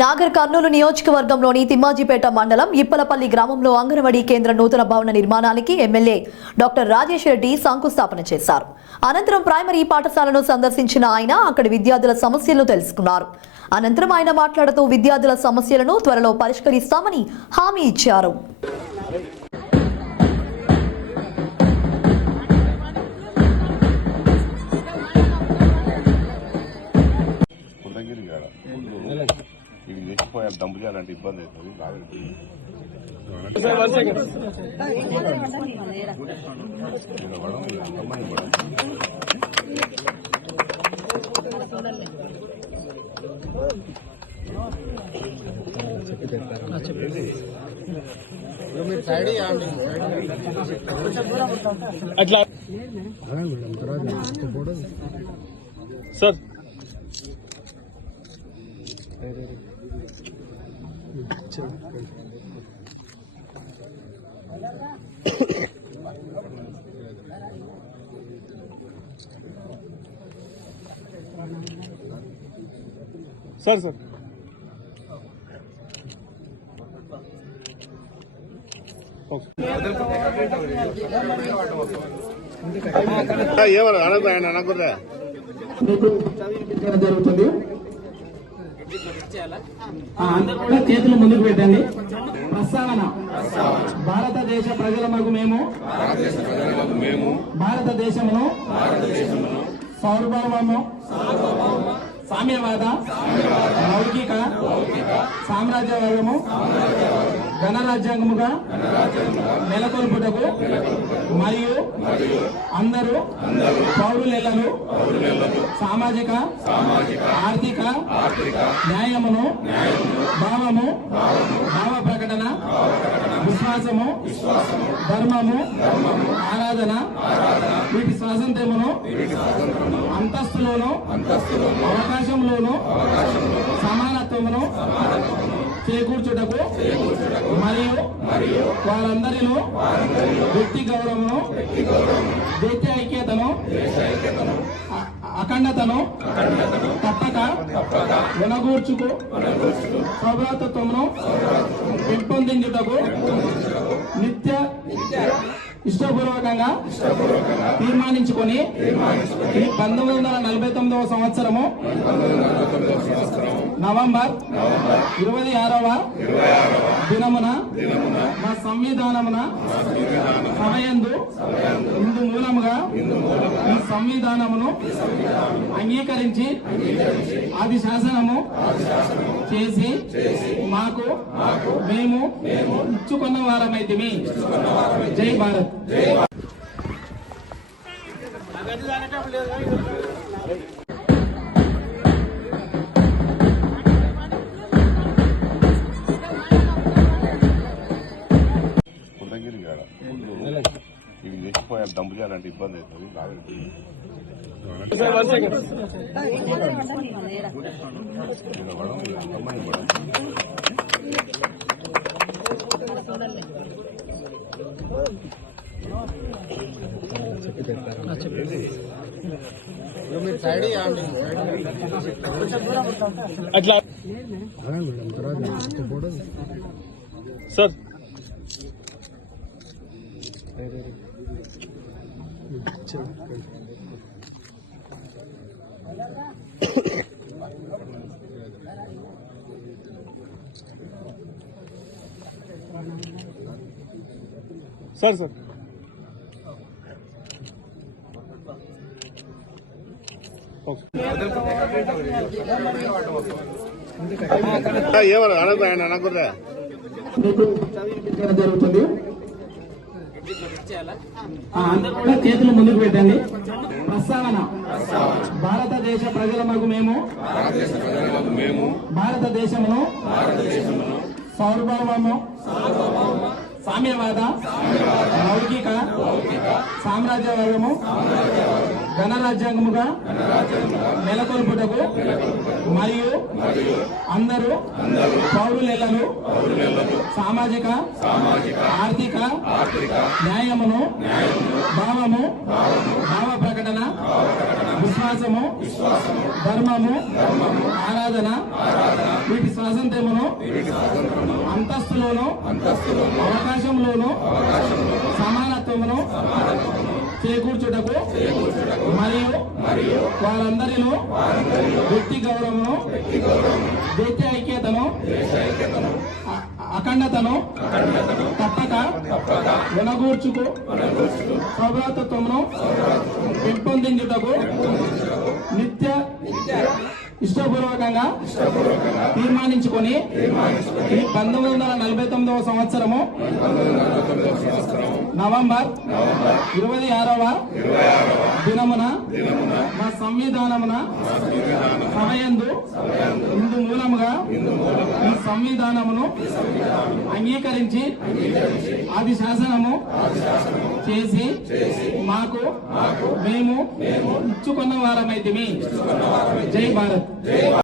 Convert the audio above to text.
నాగర్ కర్నూలు నియోజకవర్గంలోని తిమ్మాజిపేట మండలం ఇప్పలపల్లి గ్రామంలో అంగన్వాడీ కేంద్ర నూతన భవన నిర్మాణానికి ఎమ్మెల్యే డాక్టర్ రాజేష్ రెడ్డి శంకుస్థాపన చేశారు. అనంతరం ప్రైమరీ పాఠశాలను సందర్శించిన ఆయన అక్కడి విద్యార్థుల సమస్యలను తెలుసుకున్నారు. అనంతరం ఆయన మాట్లాడుతూ విద్యార్థుల సమస్యలను త్వరలో పరిష్కరిస్తామని హామీ ఇచ్చారు. ఇది తెచ్చిపోయారు దంపు చేయాలంటే ఇబ్బంది అవుతుంది. అట్లా సార్ సార్ సార్ ఏమన్నా ఆయన అనుకుంటా జరుగుతుంది. అందరూ కూడా చేతులు ముందుకు పెట్టండి. ప్రస్తావన: భారతదేశ ప్రజలమగు మేము భారతదేశమును సార్వభౌమము సామ్యవాద లౌకిక సామ్రాజ్యవాదము గణరాజ్యాంగముగా నెలకొల్పుటకు మరియు అందరూ పౌరులెల్లరూ సామాజిక ఆర్థిక న్యాయమును భావ ప్రకటన విశ్వాసము ధర్మము ఆరాధన వీటి స్వాతంత్ర్యమును అంతస్తులోను అవకాశంలోను సమానత్వమును చేకూర్చుటకు మరియు వారందరిలో వ్యక్తి గౌరవమును దేశ ఐక్యతను అఖండతను తప్పక వనగూర్చుకు సౌభ్రాతత్వమును పెంపొందించుటకు నిత్య ఇష్టపూర్వకంగా తీర్మానించుకొని 1949వ సంవత్సరము నవంబర్ 26వ దినమున మా సంవిధానమున సభయందు ఇందు మూలముగా ఈ సంవిధానమును అంగీకరించి ఆది శాసనము చేసి మాకు మేము ఇచ్చుకున్న వారమైతిమి. జై భారత్. ఇవి తెచ్చిపోయారు దంపు చేయాలంటే ఇబ్బంది అవుతుంది. అట్లా సార్ సార్ సార్ ఏమన్నా ఆయన అనుకుంటా జరుగుతుంది. అందరూ కూడా చేతులు ముందుకు పెట్టండి. ప్రస్తావన: భారతదేశ ప్రజలమగు మేము భారతదేశమును సార్వభౌమము సామ్యవాద లౌకిక సామ్రాజ్యవాదము గణరాజ్యాంగముగా నెలకొల్పుటకు మరియు అందరూ పౌరులెల్లరూ సామాజిక ఆర్థిక న్యాయమును భావ ప్రకటన విశ్వాసము ధర్మము ఆరాధన వీటి స్వాతంత్ర్యమును అంతస్తులోను అవకాశంలోను సమానత్వమును చేకూర్చుటకు మరియు వారందరిలో వ్యక్తి గౌరవమును దేశ ఐక్యతను అఖండతను తప్పక వినగూర్చుకు సౌభ్రాతత్వమును పెంపొందించుటకు నిత్య ఇష్టపూర్వకంగా తీర్మానించుకొని ఈ 1949వ సంవత్సరము నవంబర్ 26వ దినమున మా సంవిధానమున సభయందు ఇందు మూలముగా ఈ సంవిధానమును అంగీకరించి అది శాసనము చేసి మాకు మేము ఇచ్చుకున్న వారమైతిమి. జై భారత్.